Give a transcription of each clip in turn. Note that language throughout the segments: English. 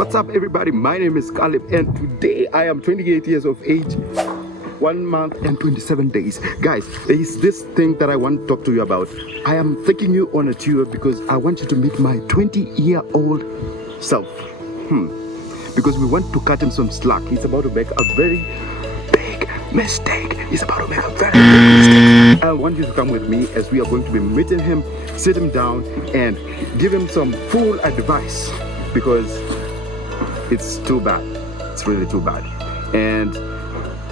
What's up, everybody? My name is Caleb, and today I am 28 years of age, 1 month and 27 days. Guys, there is this thing that I want to talk to you about. I am taking you on a tour because I want you to meet my 20-year-old self. Because we want to cut him some slack. He's about to make a very big mistake. He's about to make a very big mistake. I want you to come with me as we are going to be meeting him, sit him down, and give him some full advice because it's too bad. It's really too bad.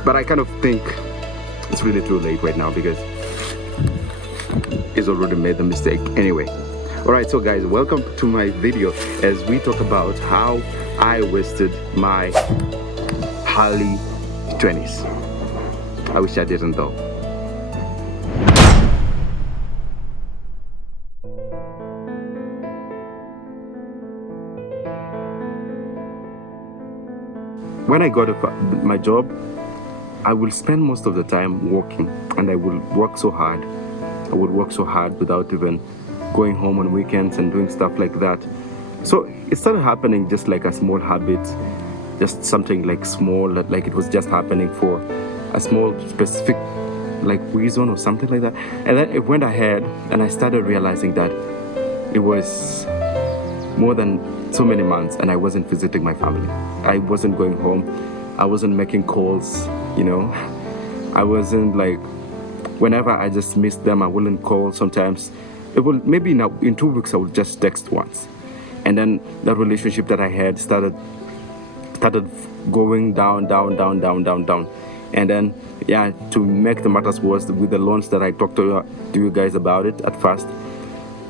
But I kind of think it's really too late right now because he's already made the mistake. Anyway, all right, so guys, welcome to my video as we talk about how I wasted my early 20s. I wish I didn't though. When I got my job, I will spend most of the time working, and I will work so hard. I would work so hard without even going home on weekends and doing stuff like that. So it started happening just like a small habit, just something like small, like it was just happening for a small specific like reason or something like that. And then it went ahead and I started realizing that it was more than so many months and I wasn't visiting my family. I wasn't going home. I wasn't making calls, you know. I wasn't like, whenever I just missed them, I wouldn't call sometimes. It will maybe now in 2 weeks I would just text once. And then that relationship that I had started going down. And then, yeah, to make the matters worse, with the loans that I talked to you guys about it at first,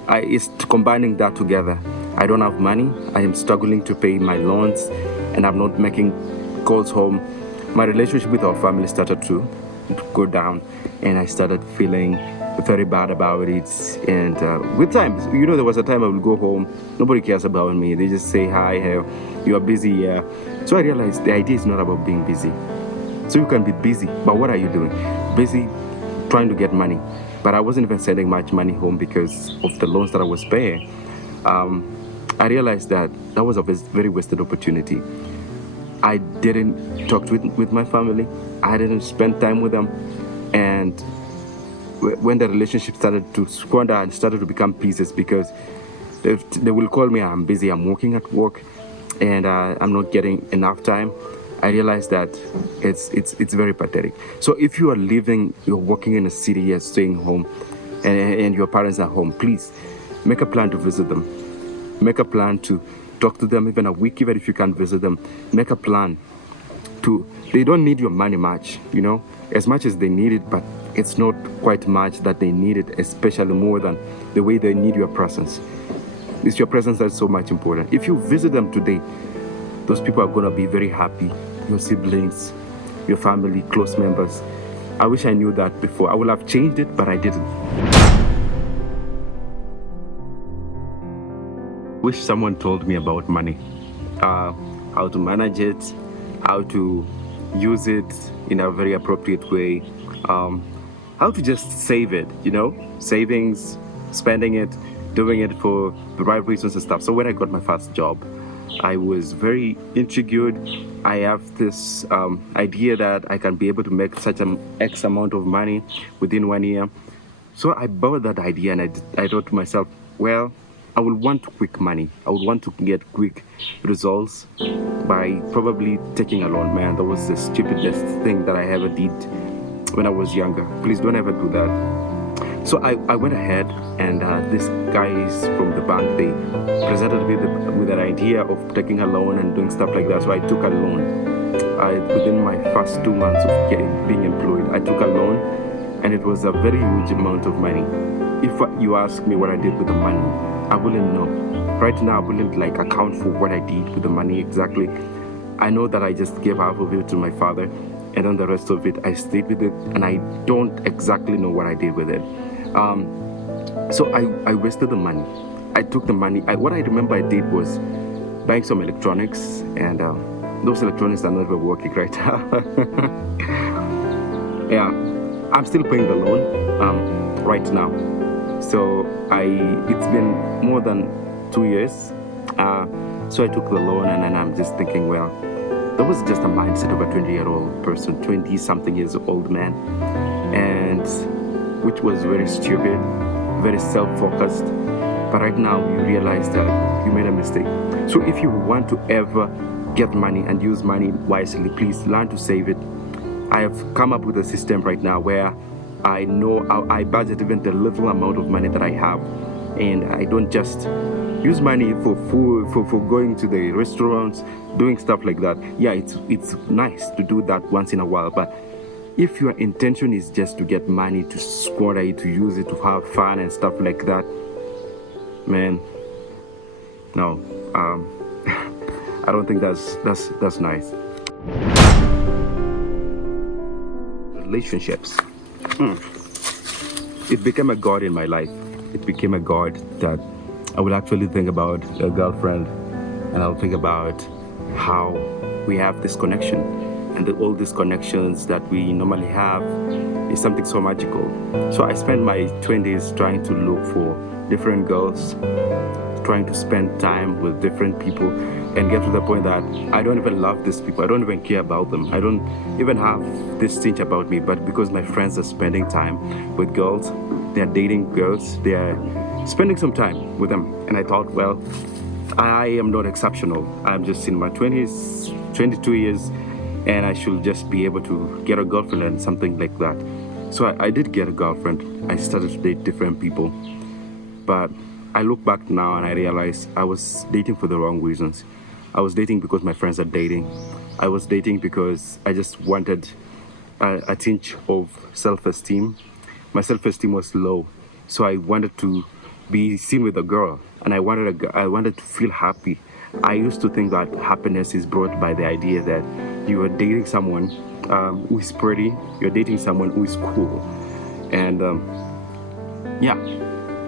it's combining that together. I don't have money. I am struggling to pay my loans, and I'm not making calls home. My relationship with our family started to go down, and I started feeling very bad about it. And with time, you know, there was a time I would go home, nobody cares about me. They just say, hi, hey, you are busy, yeah. So I realized the idea is not about being busy. So you can be busy, but what are you doing? Busy trying to get money. But I wasn't even sending much money home because of the loans that I was paying. I realized that was a very wasted opportunity. I didn't talk with my family. I didn't spend time with them. And when the relationship started to squander and started to become pieces, because they will call me, I'm busy, I'm working at work, and I'm not getting enough time, I realized that it's very pathetic. So if you are living, you're working in a city, you're staying home, and your parents are home, please make a plan to visit them. Make a plan to talk to them even a week, even if you can't visit them. Make a plan they don't need your money much, you know, as much as they need it, but it's not quite much that they need it, especially more than the way they need your presence. It's your presence that's so much important. If you visit them today, those people are going to be very happy. Your siblings, your family, close members. I wish I knew that before. I would have changed it, but I didn't. Wish someone told me about money, how to manage it, how to use it in a very appropriate way, how to just save it, you know, savings, spending it, doing it for the right reasons and stuff. So when I got my first job, I was very intrigued. I have this idea that I can be able to make such an X amount of money within 1 year. So I bought that idea and I thought to myself, well, I would want quick money. I would want to get quick results by probably taking a loan. Man, that was the stupidest thing that I ever did when I was younger. Please don't ever do that. So I went ahead, and these guys from the bank, they presented me with an idea of taking a loan and doing stuff like that. So I took a loan. Within my first 2 months of being employed, I took a loan, and it was a very huge amount of money. If you ask me what I did with the money, I wouldn't know. Right now, I wouldn't like account for what I did with the money exactly. I know that I just gave half of it to my father, and then the rest of it, I stayed with it, and I don't exactly know what I did with it. So I wasted the money. I took the money. What I remember I did was buying some electronics, and those electronics are not even working right now. Yeah, I'm still paying the loan right now. So it's been more than 2 years. So I took the loan, and then I'm just thinking, well, that was just a mindset of a 20-year-old person, 20-something years old man, and which was very stupid, very self-focused. But right now you realize that you made a mistake. So if you want to ever get money and use money wisely, please learn to save it. I have come up with a system right now where I know I budget even the little amount of money that I have, and I don't just use money for food, for going to the restaurants, doing stuff like that. Yeah, it's nice to do that once in a while, but if your intention is just to get money, to squander it, to use it, to have fun and stuff like that, man, no, I don't think that's nice. Relationships. It became a god in my life. It became a god that I would actually think about a girlfriend, and I'll think about how we have this connection, and all these connections that we normally have is something so magical. So I spent my 20s trying to look for different girls, trying to spend time with different people, and get to the point that I don't even love these people. I don't even care about them. I don't even have this thing about me, but because my friends are spending time with girls, they're dating girls, they're spending some time with them, and I thought, well, I am not exceptional. I'm just in my 20s, 22 years, and I should just be able to get a girlfriend and something like that. So I did get a girlfriend. I started to date different people, but I look back now and I realize I was dating for the wrong reasons. I was dating because my friends are dating. I was dating because I just wanted a tinge of self-esteem. My self-esteem was low, so I wanted to be seen with a girl, and I wanted to feel happy. I used to think that happiness is brought by the idea that you are dating someone who is pretty, you're dating someone who is cool, and yeah,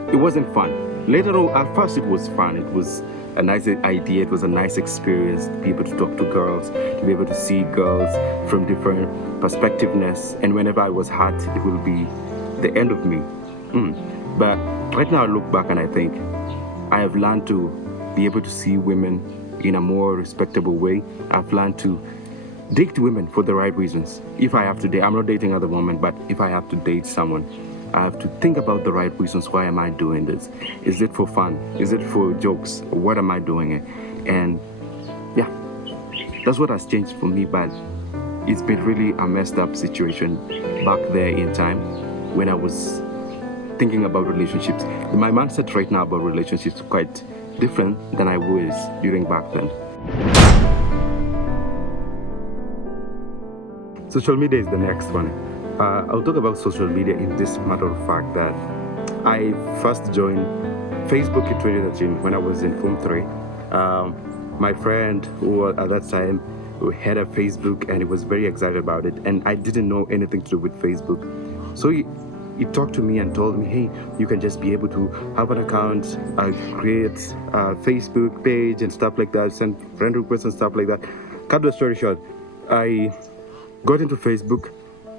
it wasn't fun. Later on, at first it was fun. It was a nice idea. It was a nice experience to be able to talk to girls, to be able to see girls from different perspectiveness. And whenever I was hurt, it will be the end of me. But right now I look back and I think I have learned to be able to see women in a more respectable way. I've learned to date women for the right reasons. If I have to date, I'm not dating other women, but if I have to date someone, I have to think about the right reasons. Why am I doing this? Is it for fun? Is it for jokes? Or what am I doing it? And yeah, that's what has changed for me. But it's been really a messed up situation back there in time when I was thinking about relationships. My mindset right now about relationships is quite different than I was during back then. Social media is the next one. I'll talk about social media in this matter of fact that I first joined Facebook in 2013 when I was in Form 3. My friend who at that time who had a Facebook and he was very excited about it, and I didn't know anything to do with Facebook. So he talked to me and told me, hey, you can just be able to have an account, create a Facebook page and stuff like that, send friend requests and stuff like that. Cut the story short, I got into Facebook,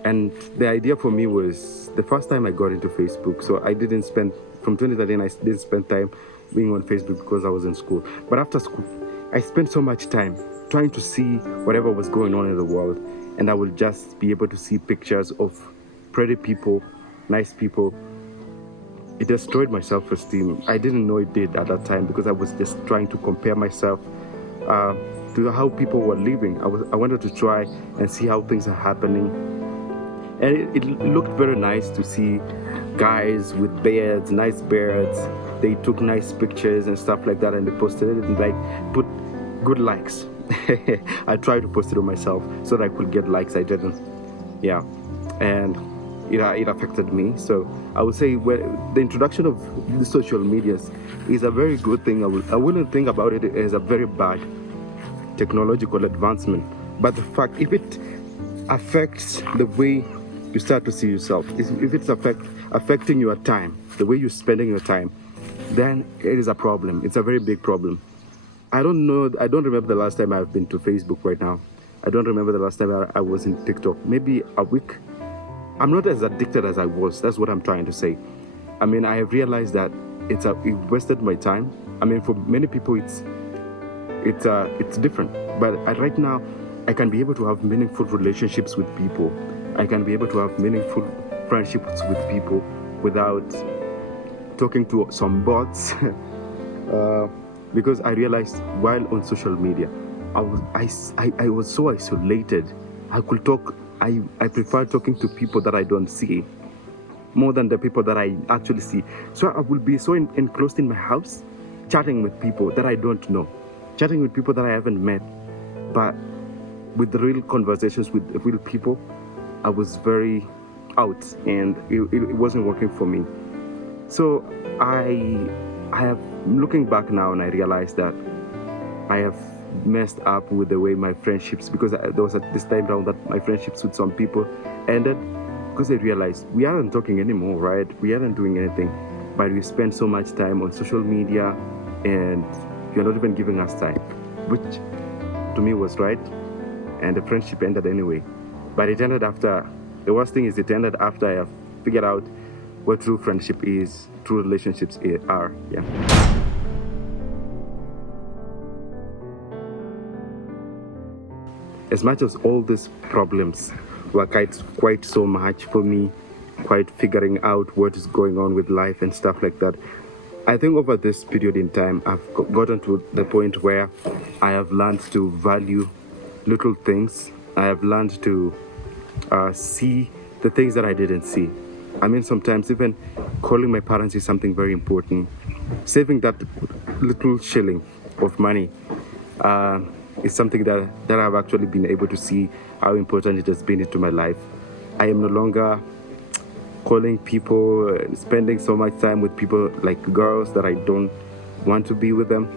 and the idea for me was the first time I got into Facebook. So I didn't spend, from 2013, I didn't spend time being on Facebook because I was in school. But after school, I spent so much time trying to see whatever was going on in the world, and I would just be able to see pictures of pretty people, nice people. It destroyed my self-esteem. I didn't know it did at that time because I was just trying to compare myself to how people were living. I wanted to try and see how things are happening. And it looked very nice to see guys with beards, nice beards. They took nice pictures and stuff like that, and they posted it and like put good likes. I tried to post it on myself so that I could get likes. I didn't. Yeah, and it affected me. So I would say the introduction of the social medias is a very good thing. I wouldn't think about it as a very bad technological advancement, but the fact, if it affects the way you start to see yourself, if it's affecting your time, the way you're spending your time, then it is a problem. It's a very big problem. I don't remember the last time I've been to Facebook right now. I don't remember the last time I was in TikTok. Maybe a week. I'm not as addicted as I was. That's what I'm trying to say. I mean, I have realized that it wasted my time. I mean, for many people, it's different. But right now, I can be able to have meaningful relationships with people. I can be able to have meaningful friendships with people without talking to some bots. Because I realized while on social media, I was so isolated. I could talk. I prefer talking to people that I don't see more than the people that I actually see. So I will be so enclosed in my house, chatting with people that I don't know, chatting with people that I haven't met. But with the real conversations with real people, I was very out, and it wasn't working for me. So I have, looking back now, and I realized that I have messed up with the way my friendships, because there was at this time around that my friendships with some people ended because I realized we aren't talking anymore, right? We aren't doing anything, but we spend so much time on social media, and you're not even giving us time, which to me was right, and the friendship ended anyway. But it ended after, the worst thing is it ended after I have figured out what true friendship is, true relationships are. Yeah. As much as all these problems were quite so much for me, quite figuring out what is going on with life and stuff like that, I think over this period in time, I've gotten to the point where I have learned to value little things. I have learned to see the things that I didn't see. I mean, sometimes even calling my parents is something very important. Saving that little shilling of money is something that I've actually been able to see how important it has been into my life. I am no longer calling people, spending so much time with people like girls that I don't want to be with them.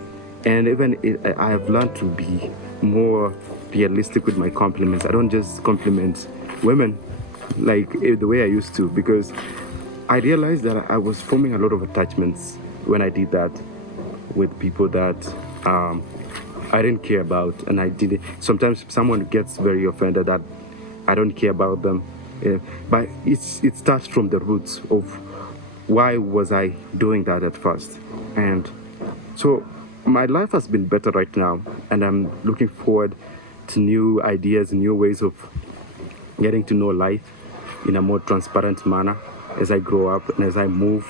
And even I have learned to be more realistic with my compliments. I don't just compliment women like the way I used to, because I realized that I was forming a lot of attachments when I did that with people that I didn't care about, and I didn't. Sometimes someone gets very offended that I don't care about them, but it starts from the roots of why was I doing that at first. And so my life has been better right now, and I'm looking forward to new ideas, new ways of getting to know life in a more transparent manner as I grow up and as I move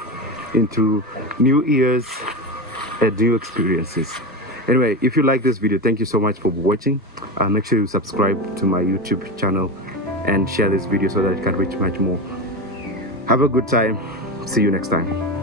into new years and new experiences. Anyway, if you like this video, thank you so much for watching. Make sure you subscribe to my YouTube channel and share this video so that it can reach much more. Have a good time. See you next time.